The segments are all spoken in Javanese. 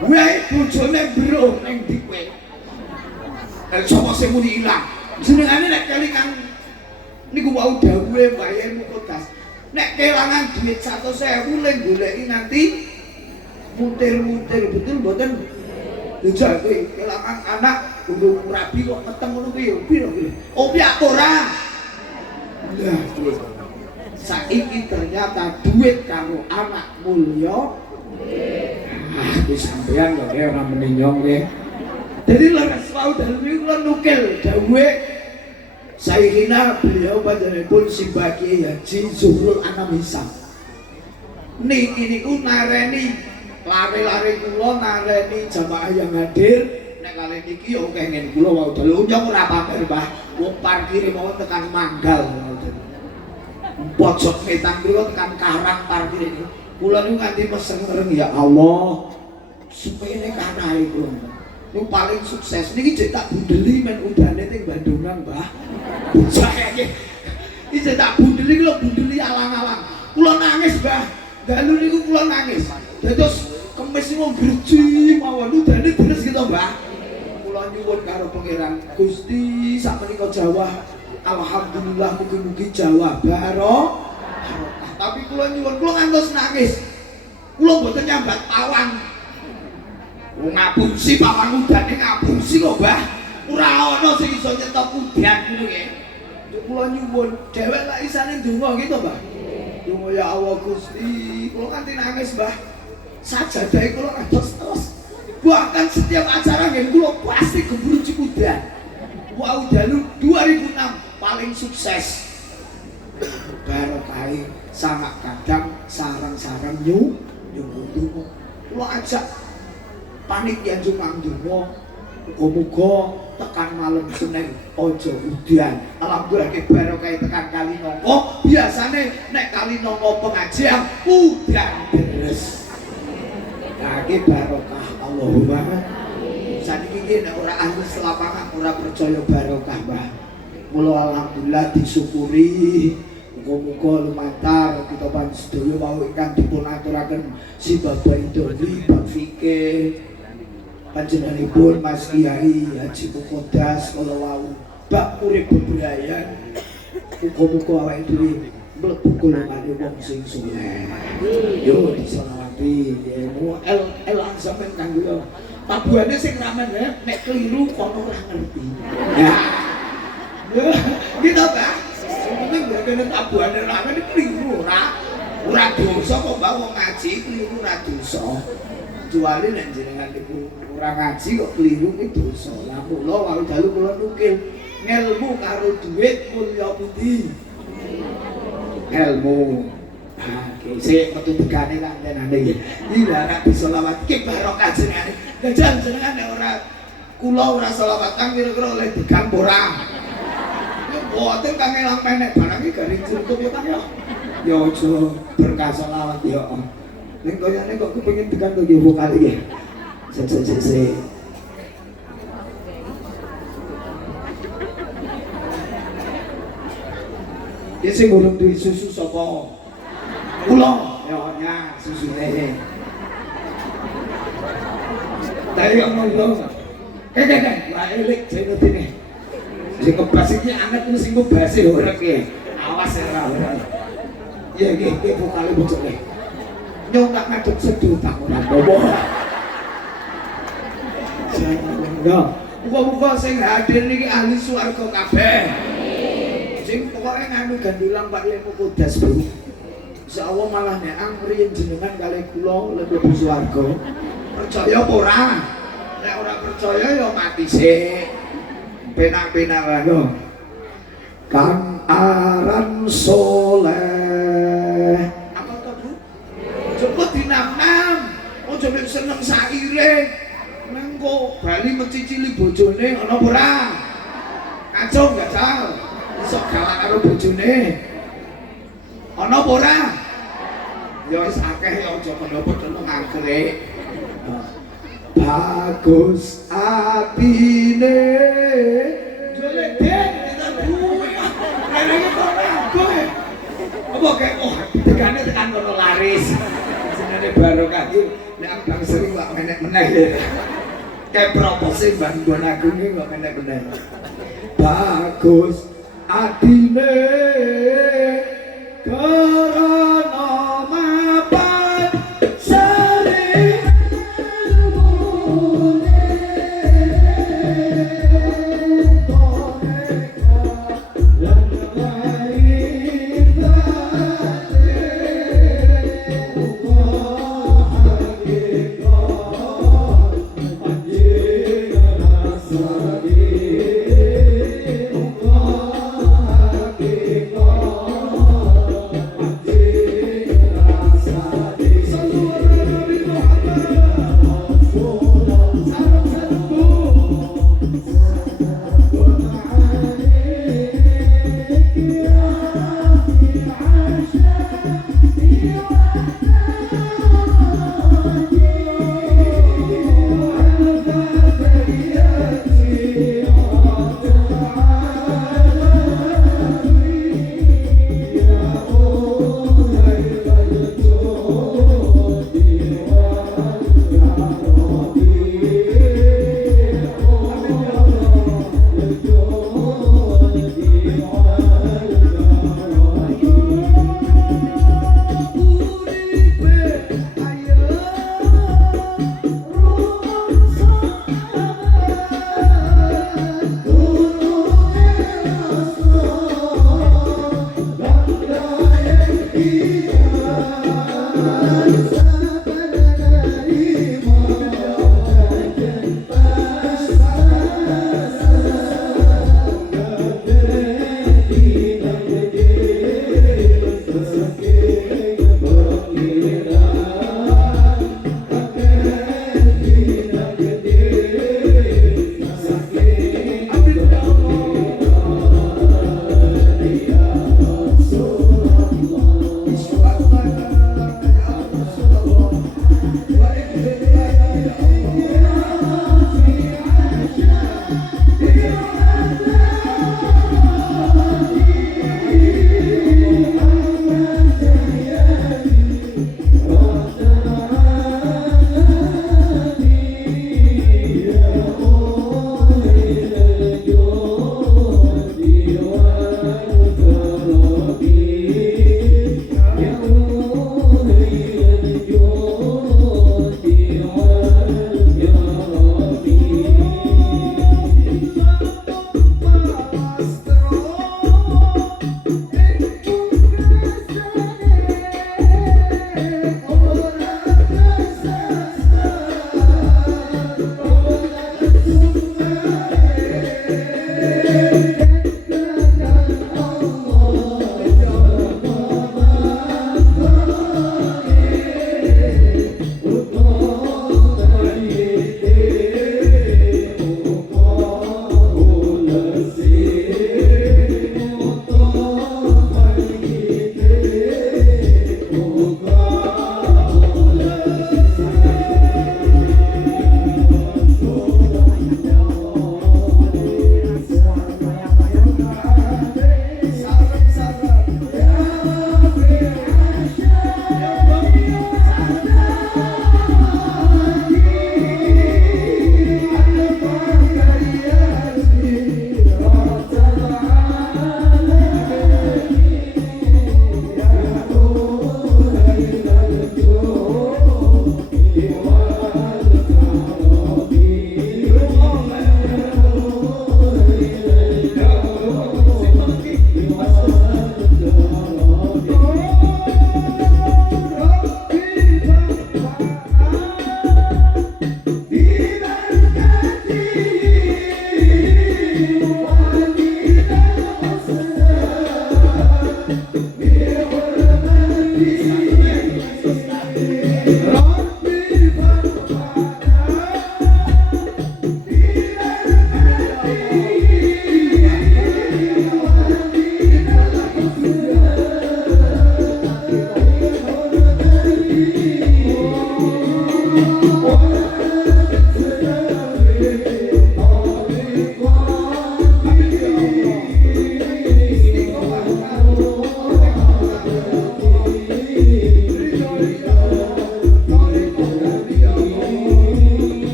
Wae bojone bro ning dikwe. Sapa sing muni ilang? Jenengane nek kali Kang niku wau dawuhe Mbah Yen Mukodas. Nek kelangan duit 100.000 ling goleki nganti mutir-mutir betul mboten. Dijak kowe kelangan anak guru rabi kok meteng ngono kuwi yo piro kuwi? Opiak ora. Lah, saiki ternyata duit karo anak mulya. Wis sampean kok ora meninyong nggih. Jadi leres wau dalem iku kula nukil dawuhe Sayyidina beliau panjenenganipun Simbah Kiai Haji Zuhrul Anam Hisam. Niki niku nareni lare-lare kula nareni jamaah yang hadir nek kali niki yo kenging kula wau dalu nyong ora pamer Mbah. Wong parkire mawon tekan Manggal ngoten. Pojok Metang kula tekan Karang parkire niku. Kula niku nganti meseng-mereng ya Allah. Supene kanae kula. Niku paling sukses niki jek tak bundeli men udane teng Bandungan, Mbah. Bocah iki. Iki tak bundeli kula bundeli alang-alang. Kula nangis, Mbah. Dalu niku kula nangis. Dados kemis niku gerji mawon udane deres gitu, Mbah. Kula nyuwun karo Pangeran Gusti sakmenika Jawa. Alhamdulillah mugi-mugi Jawa barokah. Tapi kula nyuwun kula ngantos nangis. Kula mboten nyambat pawang. Ngapusi pawang udane ngapusi kok, Mbah. Ora ana sing iso nyetok udan ngono nggih. Kula nyuwun dhewek lak isane ndonga gitu, Mbah. Donga ya Allah Gusti, kula kanthi nangis, Mbah. Sajadahe kula ngantos terus. Bahkan setiap acara nggih kula pasti gemburu Cikudan. Wau dalu 2006 paling sukses. Barokah sangat kadang sarang-sarang nyuwun. Kula ajak panitia Jumangdono muga-muga tekan malam Senin aja udan. Alhamdulillah ke barokah tekan Kalinongko. Biasane nek Kalinongko pengajian udan deres. Nah iki barokah Allahumma. Saniki iki nek ora ahli selapangan ora percaya barokah, Mbah. Mula alhamdulillah disyukuri. Muga-muga lumantar kita panjenengan wau ingkang dipun aturaken si Bapak Idoli Bab Fikih panjenenganipun Mas Kiai Haji Mukodas kala wau bab urip bebrayan. Muga-muga awake dhewe mlebu golongane wong sing saleh. Yo diselawati nggih. El sampeyan kanggo tabuhane sing ramen nek keliru kono ora ngerti. Ya. Gitu, Pak. Mungkin kene tabuhane ramen keliru ora dosa kok Mbah wong ngaji keliru ora dosa. Kecuali nek jenengan niku ora ngaji kok keliru iki dosa. Lah kula wau dalu kula nukil ngelmu karo duit mulya pundi? Ilmu. Ah, sik metu tegane kang tenane iki. Iki ora diselawat iki barokah jenengane. Jajan jenengan nek ora kula ora selawatan kira-kira oleh degang ora. Mboten kang elang penek barang iki garing cukup ya Kang ya. Ya aja berkah selawat ya. Ning koyane kok kepengin tekan kok vokal iki. Sik. Iki sing urung duwe susu sapa? Kula. Ya susune. Tapi kok ngomong. Wah elik jeng ngene. Sing kebas iki anget ku sing kebas e ora ki. Awas ora. Iya iki vokale bocone. Nyong tak ngadep sedotan ora apa-apa. Ya, muga-muga sing hadir niki ahli swarga kabeh. Sing pokoke nganu gandulang Pak Yen Mukodas, Bro. Insyaallah malah nek angriyen jenengan kalih kula mlebu swarga. Percaya apa ora? Nek ora percaya ya mati sik. Penak-penak lah yo. Kang aran soleh. Apa to, Bu? Coba dinam-nam. Ojo nek seneng saire. Mengko bali mencicili bojone ana apa ora? Kacung gak cal. Iso galak karo bojone. Ana apa ora? Ya wis akeh ya aja padha-padha ngangkrek. Bagus atine jole den duwe rene kok apa kek tegane tekan kono laris Mulane barokah iki nek abang sering kok menek meneh. Kayak proposal bantuan aku ini kok menek meneh. Bagus adine karena mapan sering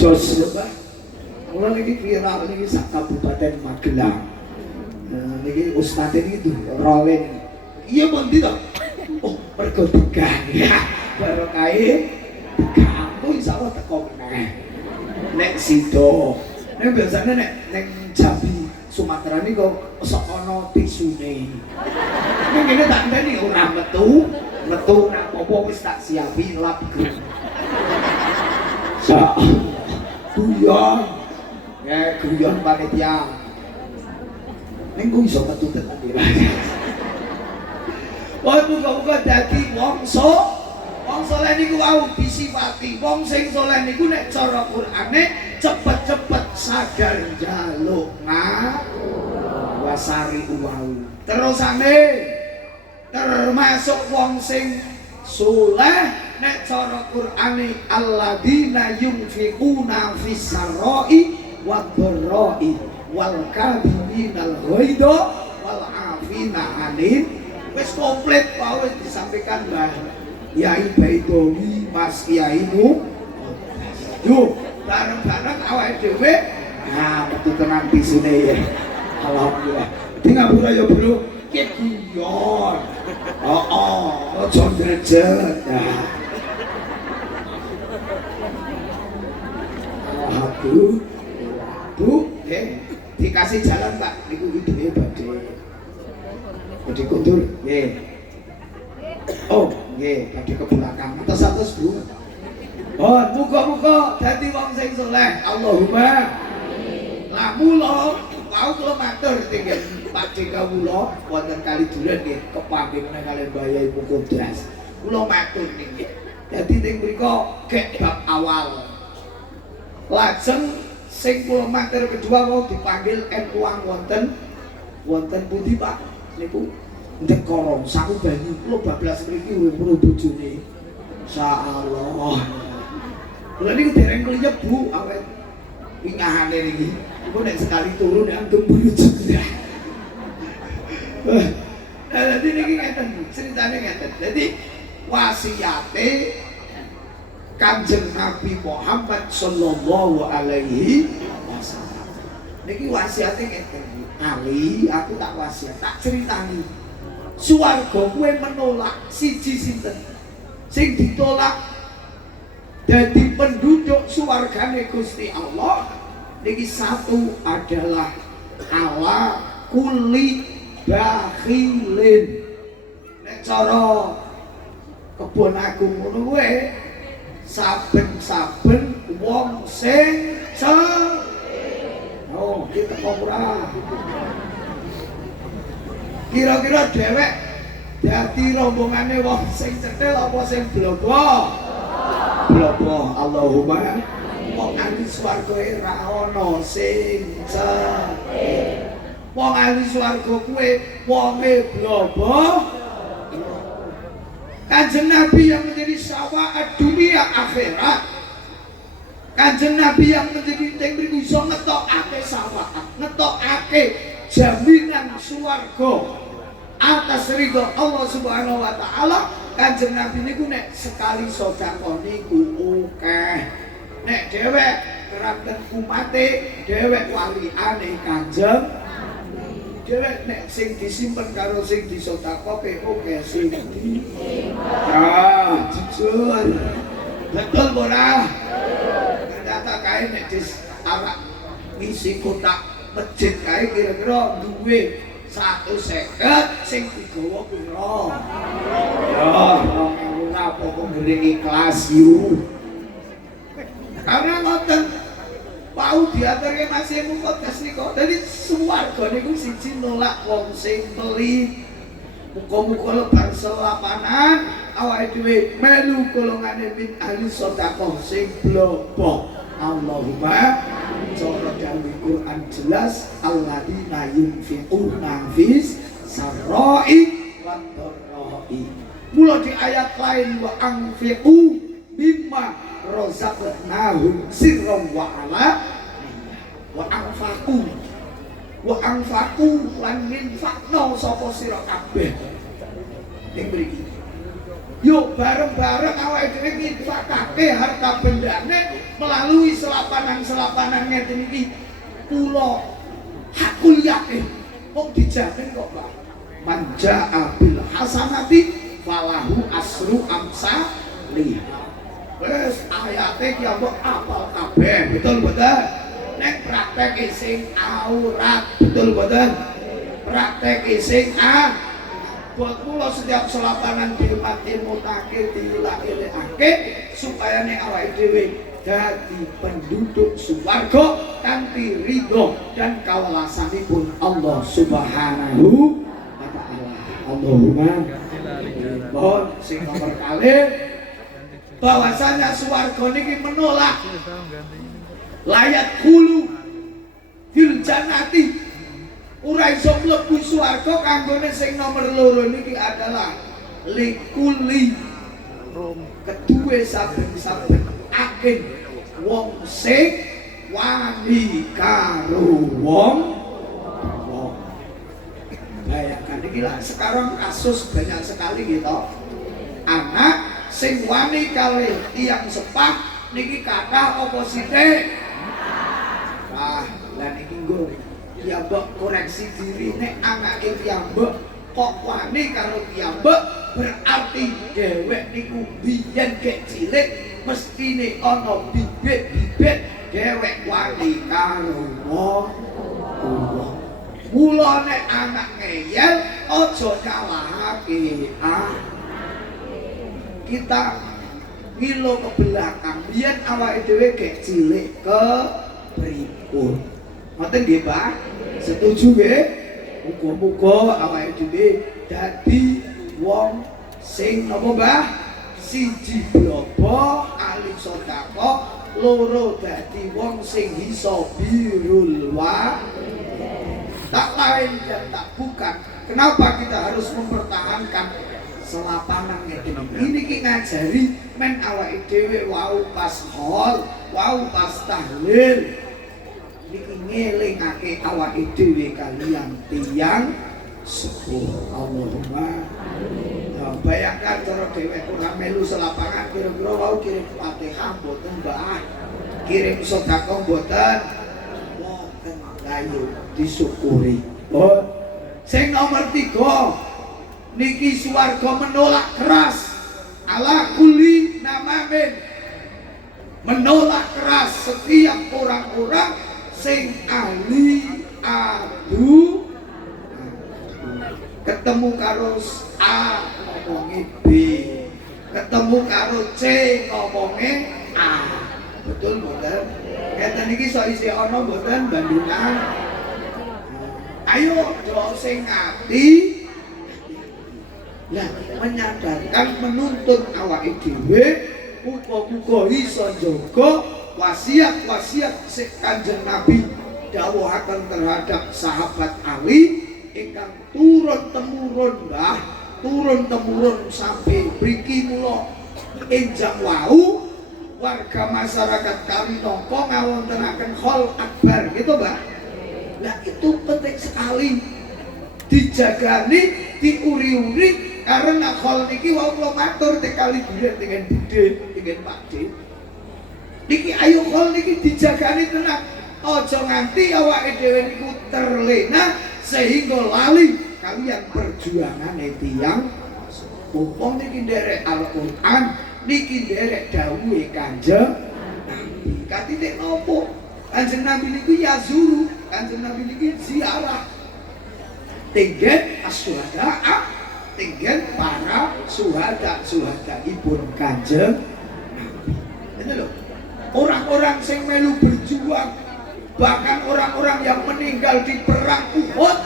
jos Pak. Kula niki viral niki sak Kabupaten Magelang. Niki ustaz itu rolen. Iya mboten to? Oh, mergo tegang ya. Barokahe tegang ku insyaallah teko meneh. Nek sido. Nek biasane nek Jambi Sumatera niku sok ana tisune. Nek ngene tak ndeni ora metu nak apa wis tak siapi lap grup. Guyon. Ya guyon panitia. Ning ku iso metu tenan iki. Wong muga-muga dadi wong saleh niku wau disifati. Wong sing saleh niku nek cara Qur'ane cepet-cepet sadar njaluk wasari wau. Terusane termasuk wong sing saleh nek cara Qur'ane alladzina yunfiquna fis sarra'i wad dharra'i wal kadhiminal ghaidha wal 'afina 'anil. Wis komplit wae wis disampaikan Mbah Yai Baidowi Mas Kyaimu. Yo, bareng-bareng awake dhewe metu tenan bisune ya. Alhamdulillah. Di ngapura ya, Bro. Ki guyon. Aja ndrejet. Bu, dikasih jalan Pak, niku idene badhe. Badhe kundur, nggih. Oh, nggih, badhe ke belakang. Atas Bu. Oh, muga-muga dadi wong sing saleh. Allahumma amin. Lah mula wau kula matur tinggal Pak JK kula wonten Kaliduren nggih kepangge meneh kaliyan Mbah Yai Mukodas. Kula matur niki. Dadi ning mriku gek bab awal. Lajeng sing kula matur kedua mau dipanggil uang wonten pundi Pak niku ndek korong saku banyu kula bablas mriki urip bojone insyaallah. Kula niku dereng kliyep Bu awet wingahane niki. Iku nek sekali turu nek antum buyut ya. Dadi niki ngeten ceritane ngeten. Dadi wasiate Kanjeng Nabi Muhammad sallallahu alaihi wasallam. Niki wasiate ngeten. Ali, aku tak wasiat, tak ceritani. Swarga kuwe menolak siji sinten. Sing ditolak dadi penduduk swargane Gusti Allah. Niki satu adalah ala kulli bakhilin. Nek cara kebon agung ngono kuwe saben-saben wong sing oh, kita ora. Kira-kira dhewek dadi rombongane wong sing cetil apa sing blobo? Blobo. Allahumma wong ahli swarga ora ana sing cetil. Wong ahli swarga kuwe wonge blobo. Kanjeng Nabi yang menjadi syafaat dunia akhirat. Kanjeng Nabi yang menjadi teng mriku iso ngetokake syafaat, ngetokake jaminan swarga atas ridho Allah Subhanahu wa taala. Kanjeng Nabi niku nek sekali sedekah niku akeh. Nek dhewek keranten umate, dhewek waliane Kanjeng. Dhewek nek sing disimpen karo sing disedekahke akeh sing disimpen. Jujur. Betul ora? Ternyata kae nek dis arak ngisi kotak masjid kae kira-kira duwe 150 sing digawa pira? Ya, 2000 apa kok ngene ikhlas yu. Karena ngoten Pau diaturke Masih Mukodas niku. Dadi swarga niku siji nolak wong sing pelit. Muga-muga lebar selapanan awake dhewe melu golongane min ahli sedekah sing blobo. Allahumma cara dalil Quran jelas alladzina yunfiquna fis sarra'i wad dharra'i. Mula di ayat lain wa anfiqu mimma razaqnahum sirran wa ala wa anfaqu lan minfaqna sapa sira kabeh ning mriki Yuk bareng-bareng awake dhewe ngifakake harta bendane melalui selapanan-selapanan ngeten iki. Kula hakul yakin wong dijamin kok, Pak. Manja bil hasanati falahu asru amsalih. Wes ayate ki mbok apal kabeh, betul mboten? Nek praktek sing aurat, betul mboten? Praktek sing buat kula setiap selapanan dihormati mutake dilakilekake supaya nek awake dhewe dadi penduduk swarga kanthi ridho dan kawelasanipun Allah Subhanahu wa taala. Allahumma mohon sing nomor kalih bahwasanya swarga niki menolak layat hulu fil jannati. Ora iso mlebu swarga kanggone sing nomor loro niki adalah likuli kedue saben-saben agen wong sing wani karo wong. Bayangkan iki lah sekarang kasus banyak sekali gitu. Anak sing wani kalih tiyang sepah niki kathah apa sithik? Wah, lah niki nggo piyambak koreksi diri nek anake piyambak kok wani karo piyambak berarti dhewek niku biyen gek cilik mestine ana bibit-bibit dhewek wani karo wong. Mula nek anak ngeyel aja nyalahake. Kita ngilo ke belakang biyen awake dhewe gek cilik ke pripun. Ngoten nggih, Pak? Setuju nggih? Muga-muga awake dhewe dadi wong sing napa, Mbah? Siji blobo ahli sedekah, loro dadi wong sing iso birrul walidain. Tak lain dan tak bukan. Kenapa kita harus mempertahankan selapanan ngeten iki? Ini ki ngajari men awake dhewe wau pas hol, wau pas tahlil. Niki ngelingake awake dhewe kaliyan tiyang sepuh. Allahumma bayangkan cara dhewek ora melu selapangan kira-kira wau kirim Fatihah mboten, Mbah. Kirim sedekah mboten. Mboten ayo disyukuri. Oh, sing nomor 3 niki swarga menolak keras ala kulli namamin. Menolak keras setiap orang-orang sing ahli adu ketemu karo A ngomongi B, ketemu karo C ngomongi A. Betul mboten? Ngeten iki iso isih ana mboten bandungan? Ayo do sing ngati. Lah menyadarkan menuntun awake dhewe muga-muga iso njaga wasiat-wasiat Kanjeng Nabi dawuhaken terhadap sahabat Ali ingkang turun temurun, Mbah, turun temurun sampai mriki mula enjang wau warga masyarakat Kalinongko ngawontenaken khol akbar gitu, Mbah. Nah itu penting sekali dijagani, diuri-uri karena khol niki wau kula matur teng kali duren dengan Bude, dengan Pakde. Niki ayo khol niki dijagani tenang. Aja nganti awake dhewe niku terlena sehingga lali kalian perjuangane tiyang wong niki nderek Al-Qur'an, niki nderek dawuhe Kanjeng Nabi. Katine nopo? Kanjeng Nabi niku yazuru, Kanjeng Nabi niki ziarah. Tinggen asyhada, tinggen para suhada ibun Kanjeng Nabi. Ini loh. Orang-orang yang melu berjuang, bahkan orang-orang yang meninggal di perang Uhud,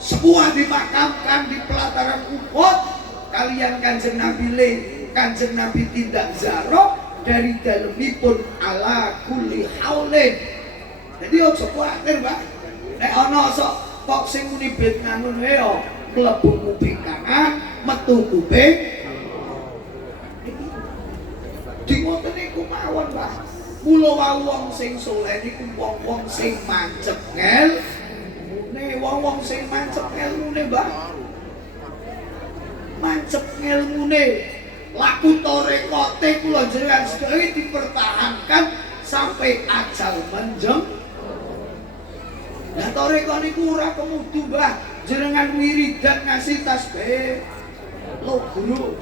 semua dimakamkan di pelataran Uhud. Kalian Kanjeng Nabi Kanjeng Nabi tindak zaro dari dalemipun ala kulli haulin. Jadi ojo kuwatir, Mbak. Nek ana sok kok sing muni bet ngono ya, mlebu kuping kanan, metu kuping ngoten niku mawon, Pak. Mula wong sing saleh niku wong-wong sing mancep ngel. Wong-wong sing mancep ngelmune, Mbak. Mancep ngelmune. laku torekote kula jenengan sedaya dipertahankan sampai ajal menjem. Lah toreko niku ora kemudu Mbah, jenengan wiridan ngasih tasbih. Lho guru,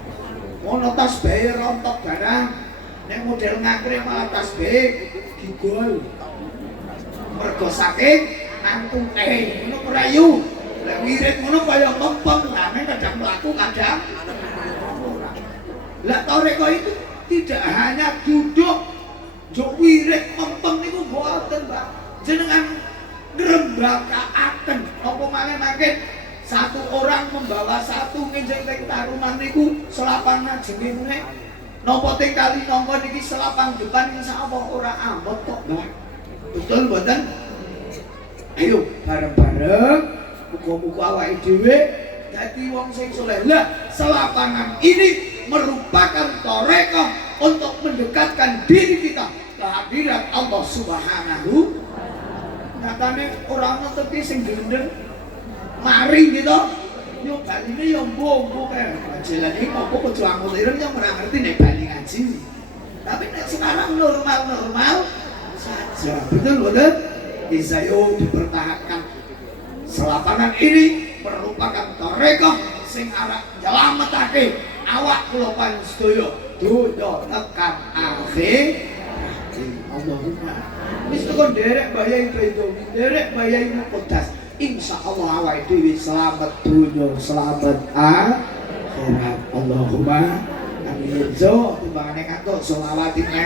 ono tasbih rontok barang. Nek model ngakre malah tasbih digol. Mergo saking ngantuke ngono merayu. Lek wirid ngono kaya mempeng, lah nek kadang mlaku kadang ora. Lah toreko itu tidak hanya duduk njok wirid mempeng niku mboten, Mbak. Jenengan ngrembakaaken apa maneh mangke satu orang membawa satu nginjing teng taruman niku selapan ngajenge meneh. Napa teng kali nangka niki selapang depan insyaallah ora amot kok, Mbak. Betul mboten? Ayo bareng-bareng muga-muga awake dhewe dadi wong sing saleh. Lah, selapangan ini merupakan torekoh untuk mendekatkan diri kita ke hadirat Allah Subhanahu. Katane ora ngono iki sing gendeng mari gitu. Yo baline yo mbok kae. Jalan iki kok kudu angon ireng yang ora ngerti nek bali ngaji. Tapi nek sekarang normal saja. Betul betul. Bisa yo dipertahankan. Selapangan ini merupakan torekoh sing arep nyelametake awak kula panjenengan donya tekan akhir. Allahumma wis kok derek bayai bedo, derek bayai mukodas. Insyaallah awake dhewe selamat dunya, selamat akhirat. Allahumma amin. So, timbangane kantuk selawat iki.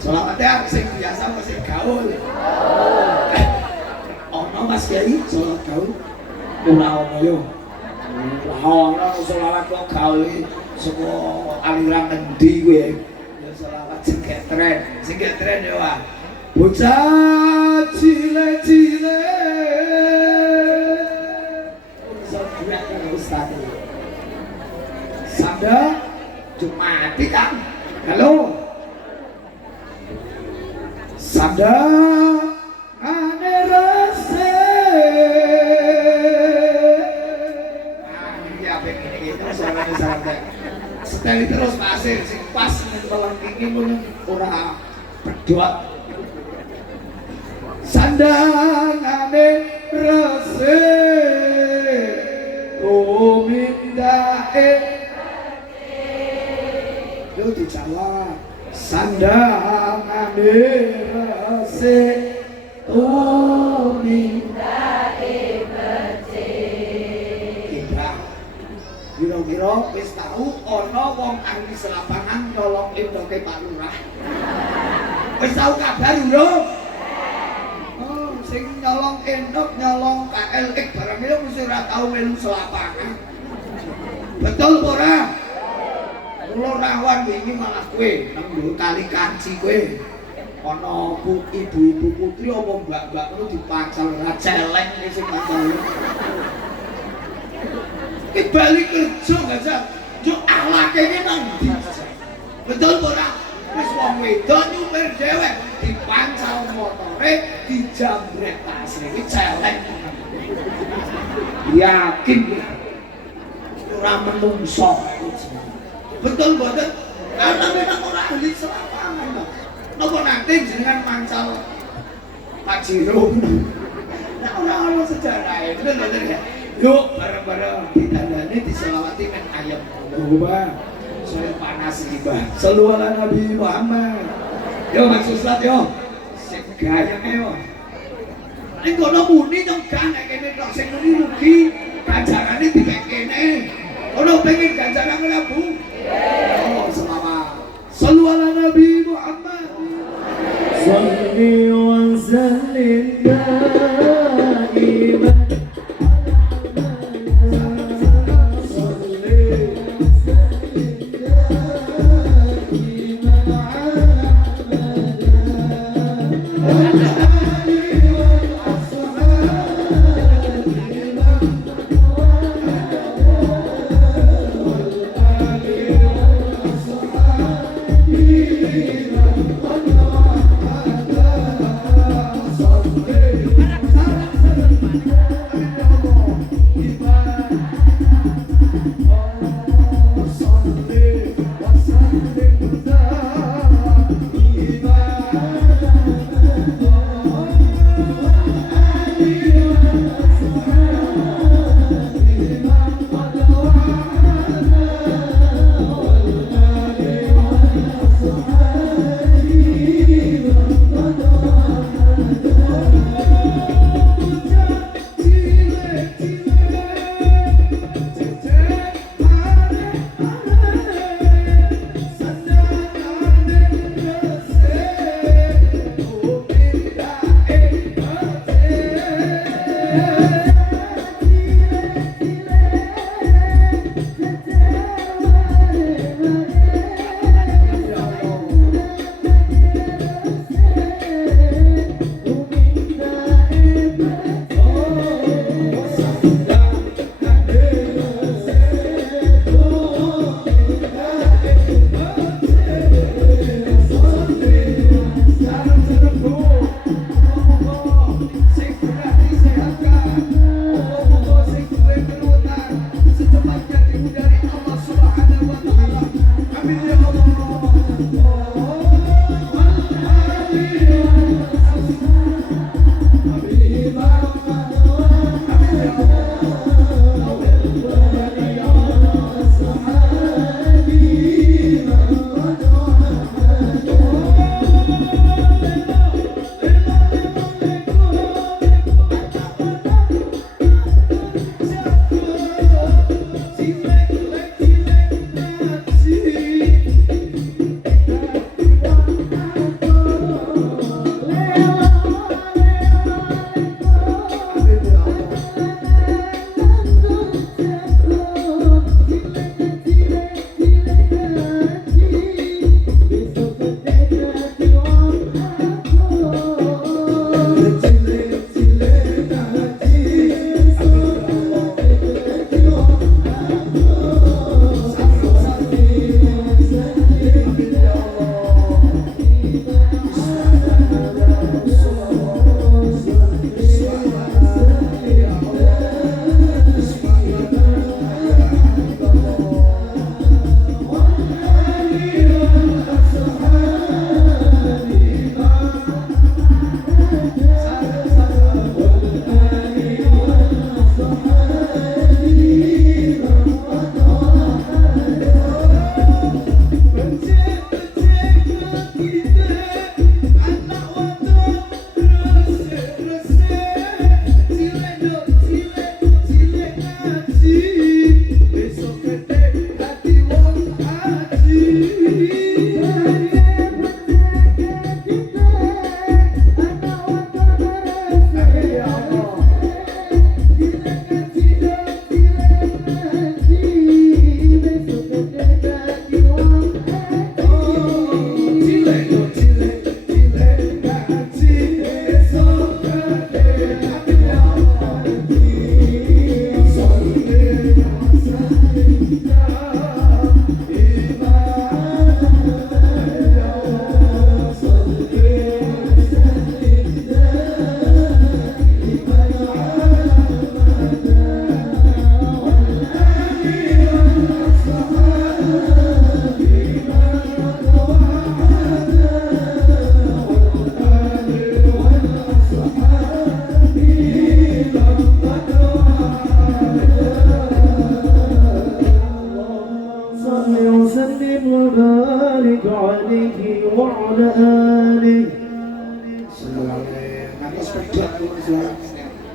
Selawat ya sing biasa sing gaul. Ono Mas Kiai selawat gaul. Ora ono yo. Ora ono selawat kok gaul saka aliran endi kowe. Ya selawat sing gak tren yo ah. Bocah cile-cile Ustaz karo Ustaz Sanda Jumati Kang. Halo Sanda ane rase. Ini apa ini gitu suaranya sangat setel terus pasir sing pas nang iki ngono ora pedot. Sandangane rese tumindae yo dijawab sandangane rese tumindae bece. Kira-kira wis tau ana wong ahli selapangan nyolong endoke Pak Lurah. Wis tau kabar lho. Sing nyolong endok, nyolong KLX barang itu mesti ora tau melu selapangan. Betul ora? Kula rawan wingi malah kowe nang kali kanci kowe. Ana ibu-ibu putri apa mbak-mbak ngono dipacal ora celeng sing pacal. Ki bali kerja gajah. Yo akhlake iki nang ndi? Betul ora? Wis wong wedok nyuper dhewe dipancal motore dijambret tasne iki celeng. Yakin ora menungso. Betul mboten? Ana menak ora ahli selapangan kok. Napa nanti jenengan mancal Pak Jiro? Nah ora ono sejarahe. Betul mboten ya? Yuk bareng-bareng ditandani diselawati men ayam. Allahumma saya panas iki, Mbah. Shallu ala Nabi Muhammad. Yo Mas Ustaz yo. Sing gayenge yo. Ning kono muni to gak nek kene tok sing muni rugi, ganjarane dipek kene. Ono pengen ganjaran ora, Bu? Oh, selamat. Shallu ala Nabi Muhammad. Shalli wa sallim daiman.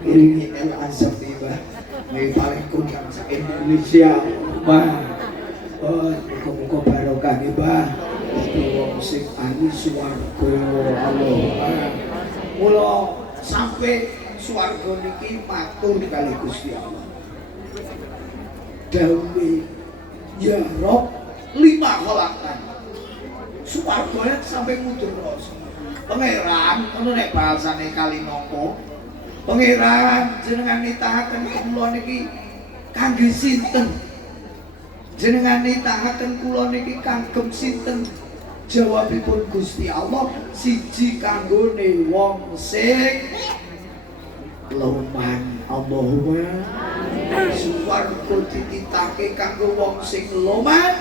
Iringi El Azhar tiba nih paling kudang sa Indonesia bah muka-muka barokah nih bah wong sing anu swarga Allah mula sampai swarga niki matur kali Gusti Allah dawuhe ya Rob 5 kholakkan swargane sampai mudur rasa pangeran ngono nek bahasane Kalinoko pangeran jenengan nitahaken kula niki kangge sinten jenengan nitahaken kula niki kagem sinten jawabipun Gusti Allah siji kanggone wong sing loman Allahumma Swarga dititake kanggo wong sing loman.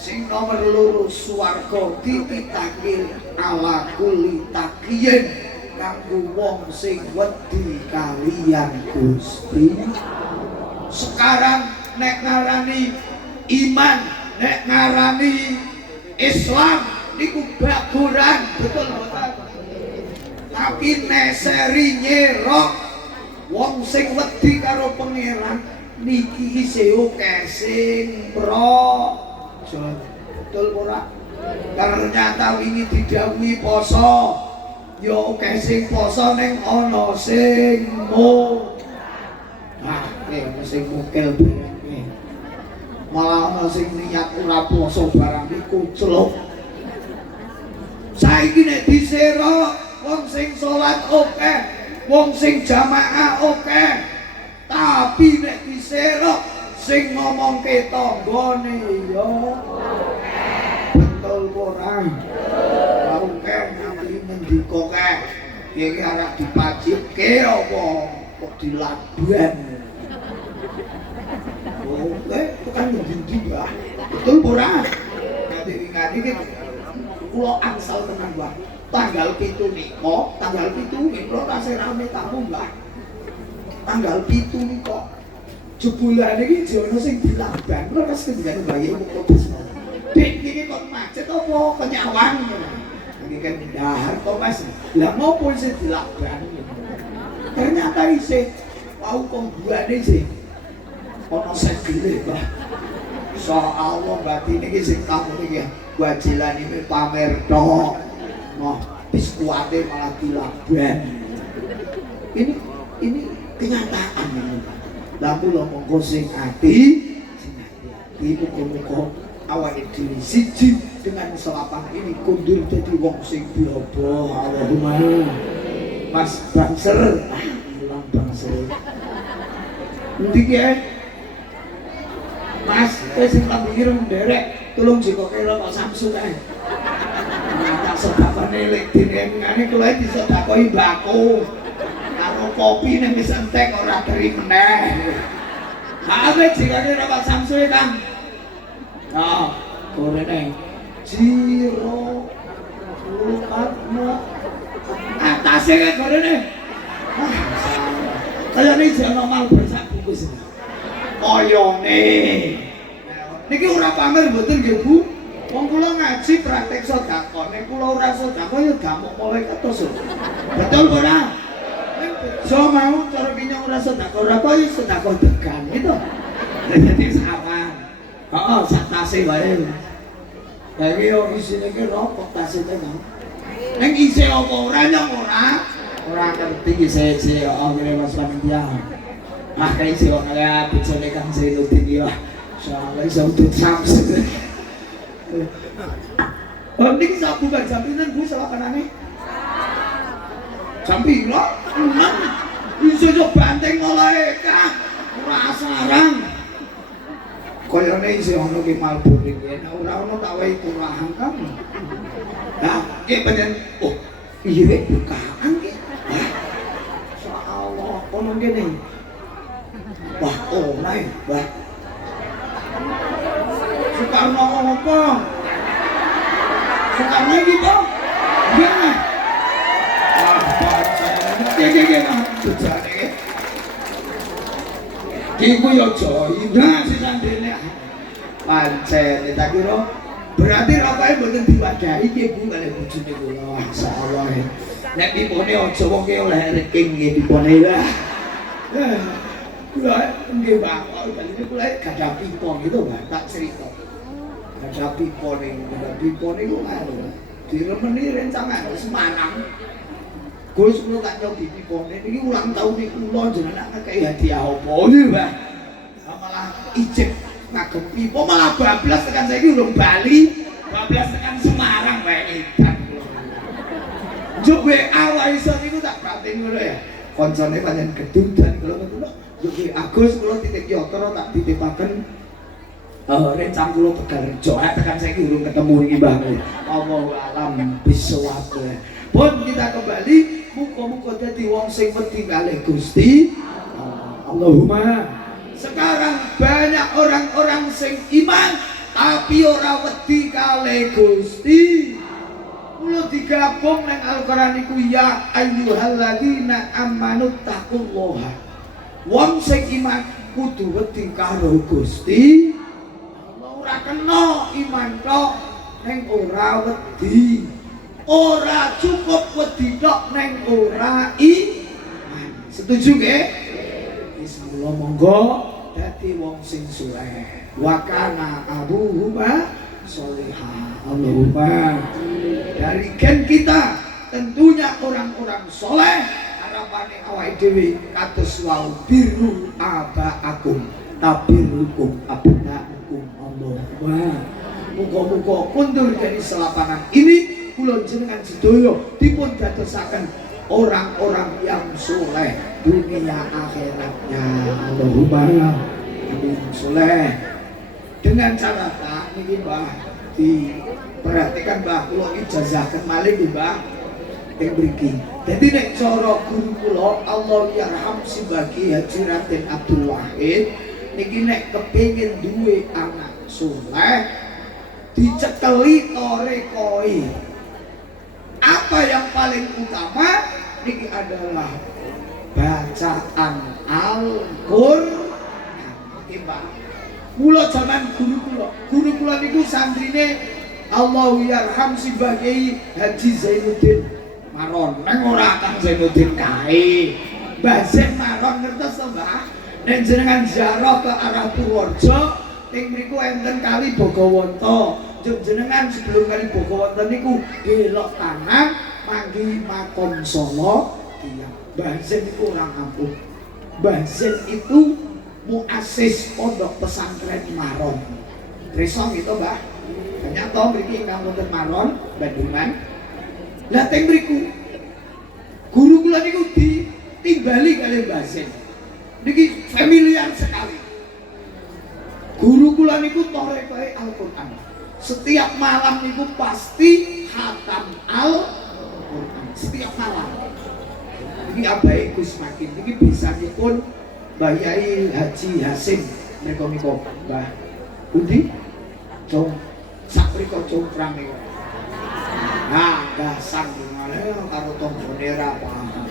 Sing nomor loro swarga dititake ala kuli takiyen kanggo wong sing wedi kaliyan Gusti. Sekarang nek ngarani iman, nek ngarani Islam niku baguran, betul betul. Tapi neseri nyerok wong sing wedi karo pangeran niki isih akeh sing betul ora? Ternyata ini didhawuhi poso. Ya akeh sing poso ning ana sing sing mukil barang. Malah ana sing niat ora poso barang iku celuk. Saiki nek diserok wong sing salat akeh, wong sing jamaah akeh. Tapi nek diserok sing ngomongke tanggane ya betul ora? Akeh nganti mendika kek. Iki arek dipajike apa kok dilaban. Oke, tekan ngendi Mbah? Betul ora? Nanti ingati iki kula angsal tenan Mbah. Tanggal 7 nika, tanggal 7 kula tasih rame tamu Mbah. Tanggal 7 nika jebulane iki jono sing dilaban. Kula wis kendhane bayi kok bisa. Dik iki kok macet apa kenyawang. Iki kan dahar to Mas. Lah ngopo sing dilaban? Ternyata isih wau kombuane sih. Ono segele Mbah. Insyaallah batin iki sing tamu iki wajilan iki pamer tok. Noh, bis kuate malah dilaban. Ini kenyataan ini. Lah kula monggo sing ati, muga-muga awake dhewe siji dengan selapan ini kundur dadi wong sing blobo. Allahumma. Mas Bangser, ilang Bangser. Endi ki Mas, wis sing pinggir nderek, tulung jikoke kok Samsu kae. Tak sedakane lek dinengane kula disedakoi mbako. Karo kopi ning wis entek ora teri meneh. Maaf jikoke Pak Samsu Kang. Nah, gorene. Jiro Atma atase kek gorene. Kayane jana mal bersak bungkus. Oyone. Niki ora pamer mboten nggih Bu. Wong kula ngaji praktek sedekah, nek kula ora sedekah ya gamuk malaikat terus. Betul ora? So mau cara pinyong ora sedekah, ora kok ya sedekah degan gitu. Dadi sama. Heeh, sak tase wae. Kayak yo isine ki rokok tase tenan. Ning isi apa ora nyong ora ngerti isi ngene Mas Panitia. Ah kayak isi kaya bojone Kang Zainuddin ya. Soale iso utut Samsu. Oh, niki sabu Bang Jampinan Bu salapanane. Jampiro? Iso yo banteng malaikat. Ora sarang. Koyone isih ana ki malbur iki. Nek ora ana tak wae turahan kan. Nah, iki pancen oh, iya bukaan ki. Insyaallah ono kene. Wah, oh my, wah. Soekarno apa? Soekarno iki to? Nggih. Nggih, bojane iki. Iku yo aja indah sisandene. Pancen tak kira berarti rapae mboten diwadahi iki Bu kalih bojone kula. Masyaallah. Nek pipone aja wong ki oleh reking nggih pipone lah. Kula nggih Bapak baline kula gadah pipo gitu Pak, tak cerita. Gadah pipo niku anu. Diremeni rencangan Semarang. Gus kula tak nyobi pipone niki ulang tahun iki kula jenengan ngekeki hadiah apa iki, Mbah. Malah ijek ngagem pipo malah bablas tekan saiki urung Bali, bablas tekan Semarang wae edan kula. Njuk WA wae iso niku tak batin ngono ya. Koncone pancen gedudan kula ngono. Njuk Agus kula titip yatra tak titipaken rencang kula Tegalrejo tekan saiki urung ketemu iki Mbah. Allahu alam bisawab. Pun kita kembali muga-muga dadi wong sing wedi kalih Gusti. Allahumma Sekarang banyak orang-orang sing iman tapi ora wedi kali Gusti. Mula digabung nang Al-Qur'an iku ya ayyuhalladzina amanu taqullaha. Wong sing iman kudu wedi karo Gusti. Ora kena iman tok ning ora wedi. Ora cukup wedi tok ning ora iman. Setuju nggih? Wis mula monggo dadi wong sing saleh. Wa kana abuhuma sholihah. Allahumma dari gen kita tentunya orang-orang soleh harapane awake dhewe kados wau biru abaakum tabirukum abnaukum. Allahumma muga-muga kundur dari selapanan ini kula jenengan sedaya dipun dadosaken orang-orang yang soleh dunia akhiratnya. Allahumma amin. Soleh dengan catatan niki Mbah diperhatikan Mbah kula ijazahkan malih nggih Mbah teng mriki. Dadi nek cara guru kula Allah yarham Sibagi Haji Raden Abdul Wahid niki nek kepengin duwe anak soleh dicekeli torekoi. Apa yang paling utama niki adalah bacaan Al-Qur'an. Niki Mbah mula zaman guru kula niku santrine Allah yarham Sibagi Haji Zainuddin Maron. Nang ora Kang Zainuddin kae. Mbah Zain Maron ngertos to Mbah? Nek jenengan ziarah ke arah Purworejo ning mriku enten kali Bogowonto. Jenengan sebelum kali Bogowonto niku belok kanan manggi makom Solo tiyang. Mbah Zain niku orang kampung. Mbah Zain itu muasis pondok pesantren Maron. Tresong itu Mbah. Banyak toh mriki ingkang wonten Maron, Bandungan. Lah teng mriku guru kula niku ditimbali kali Mbah Zain. Niki familiar sekali. Guru kula niku torekoe Al-Qur'an. Setiap malam niku pasti khatam Al-Qur'an. Setiap malam. Niki abai Gus Makin. Niki bisanipun Mbah Yai Haji Hasim menika Mbah Budi cung saprika congkrang niku. Nah, gasang ngene karo tonggone ra paham.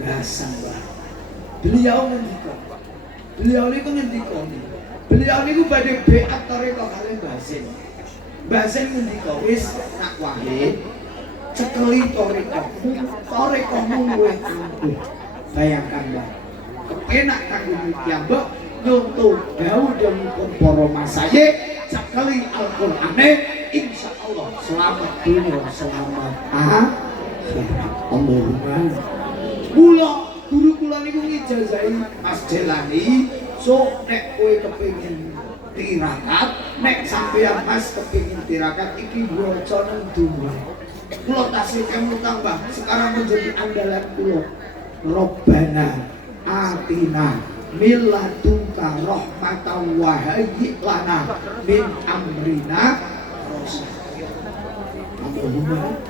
Gasang Mbah. Beliau ngendika. Beliau niku badhe beat toreko kali Mbah Zain. Mbah Zain ngendika wis nak Wahid cekeli torekomu luwih ampuh. Bayangkan Mbah. Kepenak kanggo piyambak nyontoh dawuh dawuhipun para masaye cekeli Al-Qur'ane insyaallah selamat dunia selamat akhirat. Allahumma mula guru kula niku ngijazahi Mas Delani so nek kowe kepengin tirakat nek sampeyan Mas kepengin tirakat iki waca nang donga kula tasih kemutang Mbah sekarang menjadi andalan kula. Robbana atina min ladunka rahmatan wa hayyi lana min amrina rasyada. Allahumma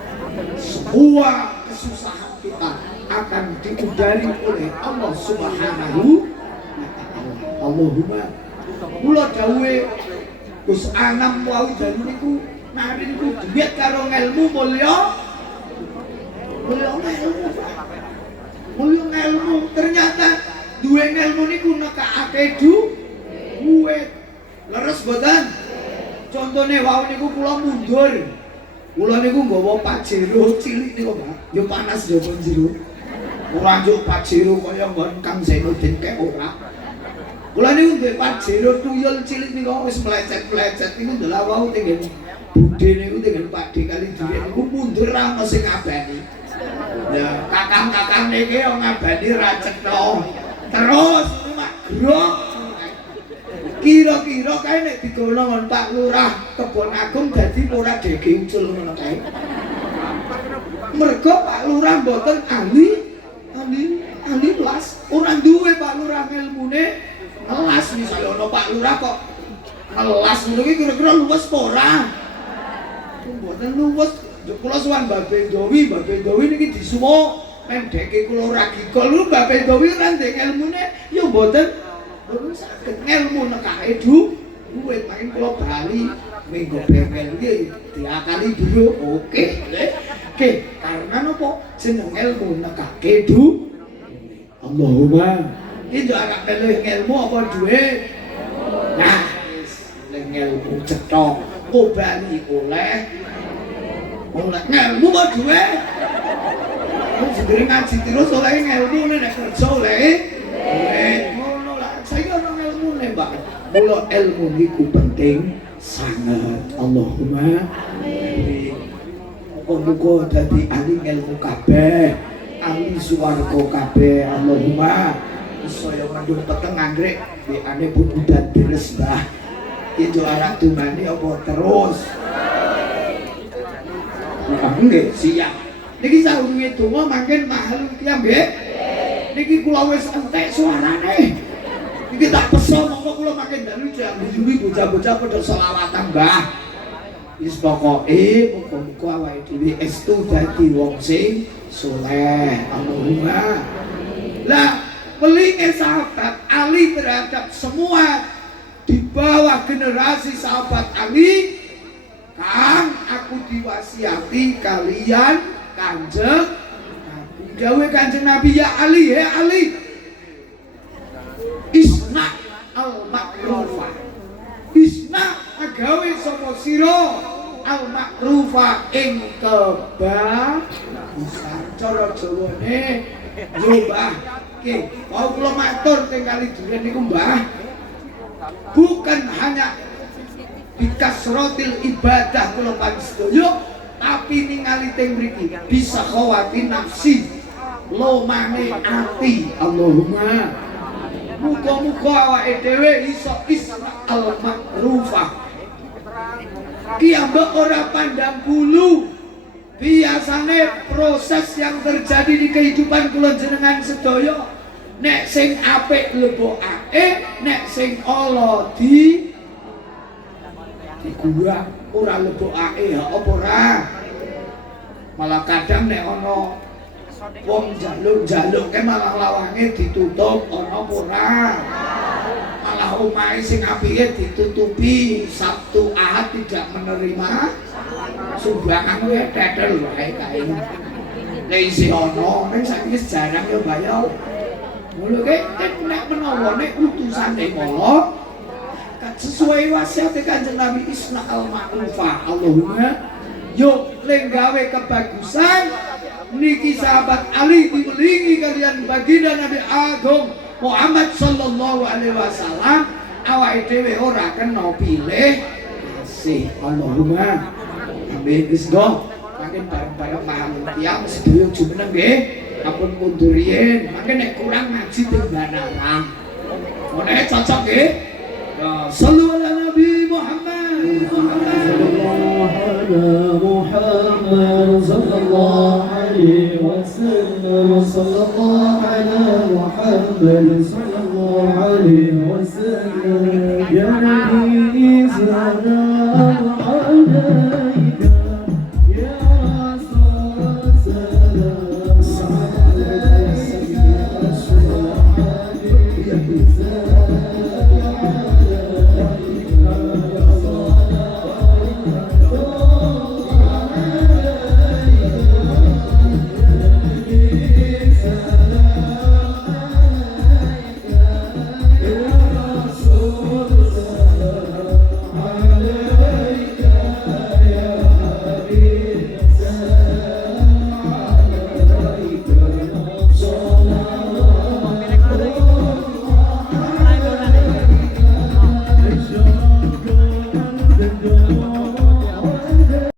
semua kesusahan kita akan diudari oleh Allah Subhanahu wa taala. Allahumma mula dawuhe Gus Anam wau dalu niku nari niku dhuwit karo ngelmu mulya ilmu ternyata duwe ilmu niku nekake duit. Leres mboten? Contone wau niku kula mundur. Kula niku nggawa Pajero cilik niku, Pak. Ya panas ya njero. Ora njuk Pajero kaya nggon Kang Zainuddin kek ora. Kula niku duwe Pajero tuyul cilik niku wis mlecet-mlecet niku ndelok wau tenggen budhe niku tenggen Pakde kali dhewe niku mundur ra ono sing ngabani. Ya kakang-kakang niki yo ngabani ra cetha. Terus mak grok. Kira-kira kae nek digono ngon Pak Lurah Kebon Agung dadi ora dege ucul ngono kae. Mergo Pak Lurah mboten ahli las. Ora duwe Pak Lurah ilmune kelas misalnya ono Pak Lurah kok kelas ngono iki kira-kira luwes apa ora? Mboten luwes. Kula suwan Mbak Bendowi niki disuwuk pendeke kula ora gigol lu Mbak Bendowi ora ndek ilmune ya mboten Kulo saged ngelmu nekake duit main kula bali minggu bengkel iki diakali dulu. Oke. Oke, karena napa jeneng ilmu nekake Allahumma itu agak melu ilmu apa duit. Nah, wis ilmu cetok bali oleh ilmu apa duit. Segera ngaji terus oleh ilmu nek kerja oleh ngono lah. Saya ono ilmune, Mbak. Mula ilmu niku penting sangat. Allahumma amin. Muga-muga dadi ahli ilmu kabeh, ahli swarga kabeh. Allahumma saya mandung peteng anggrek bekane bubudan deres, Mbah. Itu arah dumani apa terus? Nggih, siap. Niki saurunge donga mangken mahal ki nggih. Niki kula wis entek suarane. Iki tak peso monggo kula makin dalu janji bocah-bocah padha selawatan, Mbah. Wis pokoke muga-muga awake dhewe estu dadi wong sing saleh. Allahumma. Lah, pelinge sahabat Ali terhadap semua di bawah generasi sahabat Ali, Kang, aku diwasiati kalian Kanjeng Nabi. Dawe Kanjeng Nabi, ya Ali, he Ali. Isna al-ma'rufa. Isna agawe sapa sira al-ma'rufa ing kebagusan. Cara Jawane yo Mbah, nggih, mau kula matur teng kali duren niku Mbah. Bukan hanya bikasrotil ibadah kula panjenengan, tapi ningali teng mriki bisa khawati nafsi lomane ati. Allahumma muga-muga awake dhewe iso isra al-ma'rufah. Ki ambek ora pandang bulu. Biasane proses yang terjadi di kehidupan kula jenengan sedaya, nek sing apik lebokake, nek sing ala gua ora lebokake ya apa ora. Malah kadang nek ana wong njaluk-njaluk ke malah lawange ditutup ana apa ora. Malah omahe sing apike ditutupi, Sabtu Ahad tidak menerima sumbangan wae tetel wae kae. Nek isih ana ning saiki jarang ya bayar. Mula nek menawa nek utusane kala sesuai wasiat Kanjeng Nabi isna al-ma'rufah. Allahumma yo lenggawe kebagusan niki sahabat Ali dibelingi kalian baginda Nabi Agung Muhammad sallallahu alaihi wasallam. Awake dhewe ora kena pilih kasih. Allahumma amin. Wis go makin bareng-bareng paham tiyang sedaya jumeneng nggih. Ampun mundur yen, mangke nek kurang ngaji teng Banarang. Mone cocok nggih. Ya sallu ala Nabi Muhammad. Sallallahu alaihi wasallam. Sallallahu ala Muhammad. Sallallahu alaihi wasallam. Ya Nabi salam alaika. Ya Rasul salam. Good.